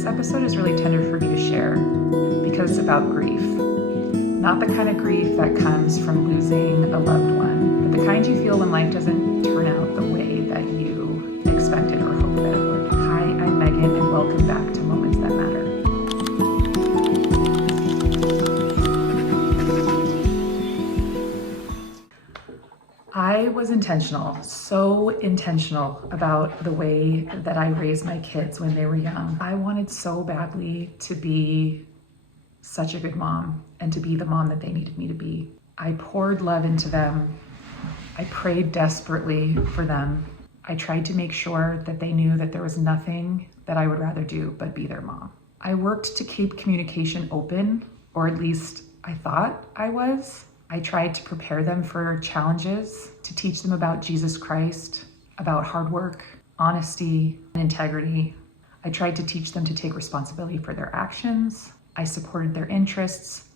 This episode is really tender for me to share because it's about grief. Not the kind of grief that comes from losing a loved one, but the kind you feel when life doesn't turn out the way that you expected or hoped that it would. Hi, I'm Megan, and welcome back to Moments That Matter. I was intentional, so intentional about the way that I raised my kids when they were young. I wanted so badly to be such a good mom and to be the mom that they needed me to be. I poured love into them. I prayed desperately for them. I tried to make sure that they knew that there was nothing that I would rather do but be their mom. I worked to keep communication open, or at least I thought I was. I tried to prepare them for challenges, to teach them about Jesus Christ, about hard work, honesty, and integrity. I tried to teach them to take responsibility for their actions. I supported their interests.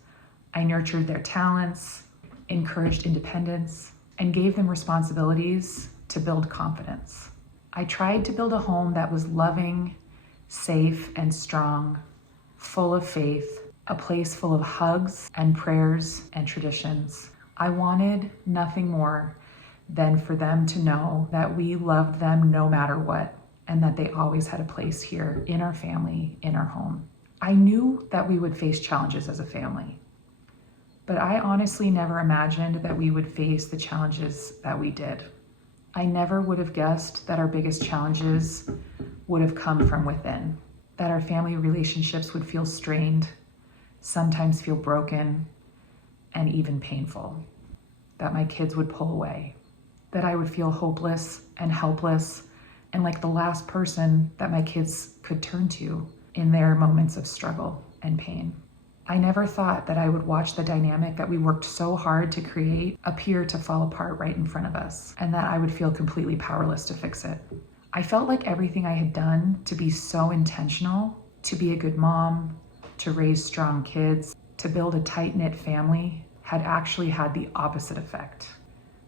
I nurtured their talents, encouraged independence, and gave them responsibilities to build confidence. I tried to build a home that was loving, safe, and strong, full of faith, a place full of hugs and prayers and traditions. I wanted nothing more than for them to know that we loved them no matter what, and that they always had a place here in our family, in our home. I knew that we would face challenges as a family, but I honestly never imagined that we would face the challenges that we did. I never would have guessed that our biggest challenges would have come from within, that our family relationships would feel strained, sometimes feel broken, and even painful, that my kids would pull away, that I would feel hopeless and helpless and like the last person that my kids could turn to in their moments of struggle and pain. I never thought that I would watch the dynamic that we worked so hard to create appear to fall apart right in front of us, and that I would feel completely powerless to fix it. I felt like everything I had done to be so intentional, to be a good mom, to raise strong kids, to build a tight-knit family, had actually had the opposite effect.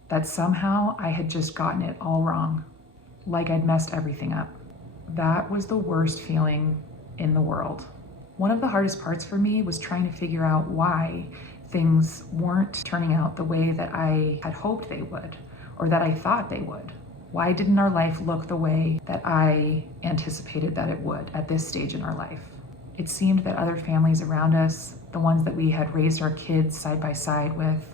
That somehow I had just gotten it all wrong, like I'd messed everything up. That was the worst feeling in the world. One of the hardest parts for me was trying to figure out why things weren't turning out the way that I had hoped they would, or that I thought they would. Why didn't our life look the way that I anticipated that it would at this stage in our life? It seemed that other families around us, the ones that we had raised our kids side by side with,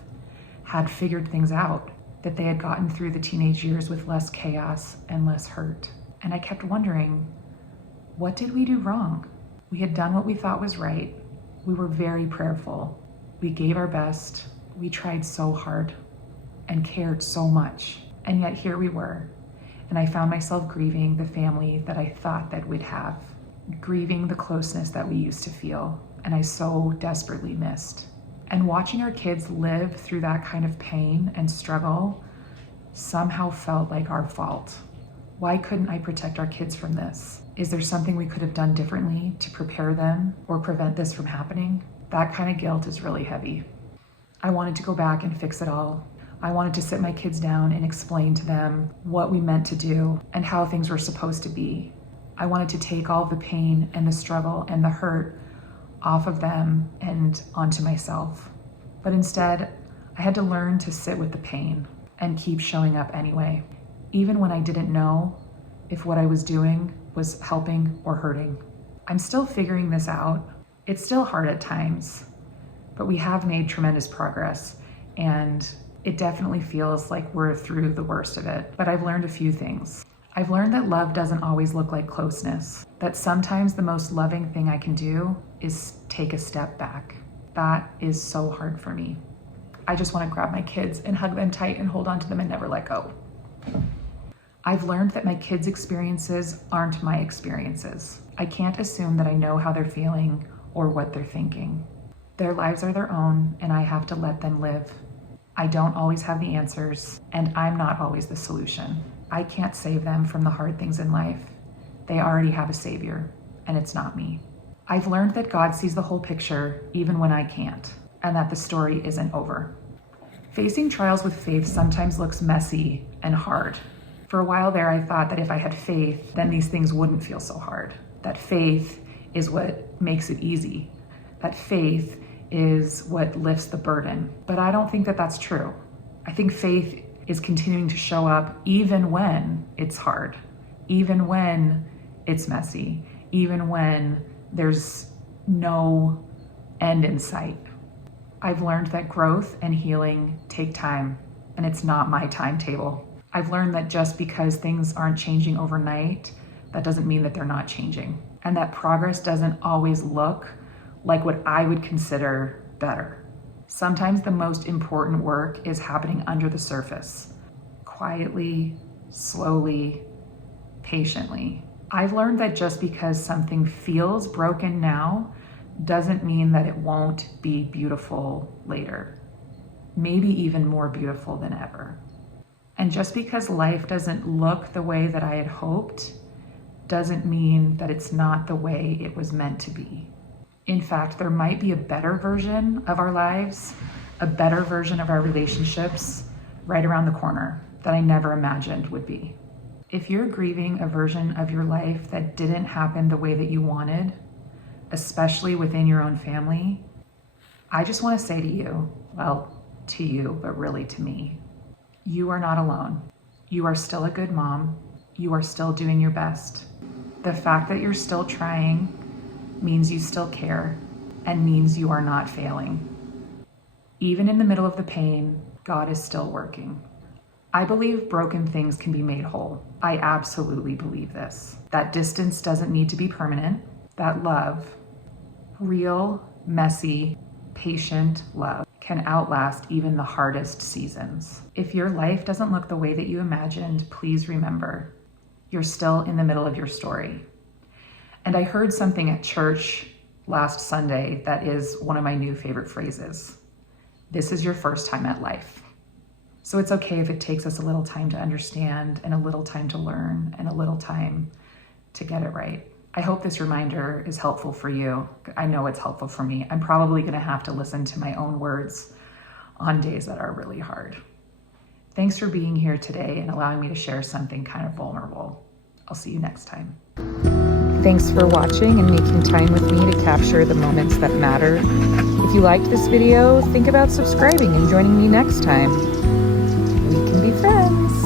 had figured things out, that they had gotten through the teenage years with less chaos and less hurt. And I kept wondering, what did we do wrong? We had done what we thought was right. We were very prayerful. We gave our best. We tried so hard and cared so much. And yet here we were. And I found myself grieving the family that I thought that we'd have, grieving the closeness that we used to feel, and I so desperately missed. And watching our kids live through that kind of pain and struggle somehow felt like our fault. Why couldn't I protect our kids from this? Is there something we could have done differently to prepare them or prevent this from happening? That kind of guilt is really heavy. I wanted to go back and fix it all. I wanted to sit my kids down and explain to them what we meant to do and how things were supposed to be. I wanted to take all the pain and the struggle and the hurt off of them and onto myself. But instead, I had to learn to sit with the pain and keep showing up anyway, even when I didn't know if what I was doing was helping or hurting. I'm still figuring this out. It's still hard at times, but we have made tremendous progress, and it definitely feels like we're through the worst of it. But I've learned a few things. I've learned that love doesn't always look like closeness, that sometimes the most loving thing I can do is take a step back. That is so hard for me. I just want to grab my kids and hug them tight and hold on to them and never let go. I've learned that my kids' experiences aren't my experiences. I can't assume that I know how they're feeling or what they're thinking. Their lives are their own, and I have to let them live. I don't always have the answers, and I'm not always the solution. I can't save them from the hard things in life. They already have a savior, and it's not me. I've learned that God sees the whole picture even when I can't, and that the story isn't over. Facing trials with faith sometimes looks messy and hard. For a while there, I thought that if I had faith, then these things wouldn't feel so hard. That faith is what makes it easy, that faith is what lifts the burden. But I don't think that that's true. I think faith is continuing to show up even when it's hard, even when it's messy, even when there's no end in sight. I've learned that growth and healing take time, and it's not my timetable. I've learned that just because things aren't changing overnight, that doesn't mean that they're not changing, and that progress doesn't always look like what I would consider better. Sometimes the most important work is happening under the surface, quietly, slowly, patiently. I've learned that just because something feels broken now doesn't mean that it won't be beautiful later, maybe even more beautiful than ever. And just because life doesn't look the way that I had hoped doesn't mean that it's not the way it was meant to be. In fact, there might be a better version of our lives, a better version of our relationships right around the corner that I never imagined would be. If you're grieving a version of your life that didn't happen the way that you wanted, especially within your own family, I just want to say to you, well, to you, but really to me, you are not alone. You are still a good mom. You are still doing your best. The fact that you're still trying means you still care and means you are not failing. Even in the middle of the pain, God is still working. I believe broken things can be made whole. I absolutely believe this. That distance doesn't need to be permanent. That love, real, messy, patient love, can outlast even the hardest seasons. If your life doesn't look the way that you imagined, please remember, you're still in the middle of your story. And I heard something at church last Sunday that is one of my new favorite phrases. This is your first time at life. So it's okay if it takes us a little time to understand and a little time to learn and a little time to get it right. I hope this reminder is helpful for you. I know it's helpful for me. I'm probably going to have to listen to my own words on days that are really hard. Thanks for being here today and allowing me to share something kind of vulnerable. I'll see you next time. Thanks for watching and making time with me to capture the moments that matter. If you liked this video, think about subscribing and joining me next time. We can be friends.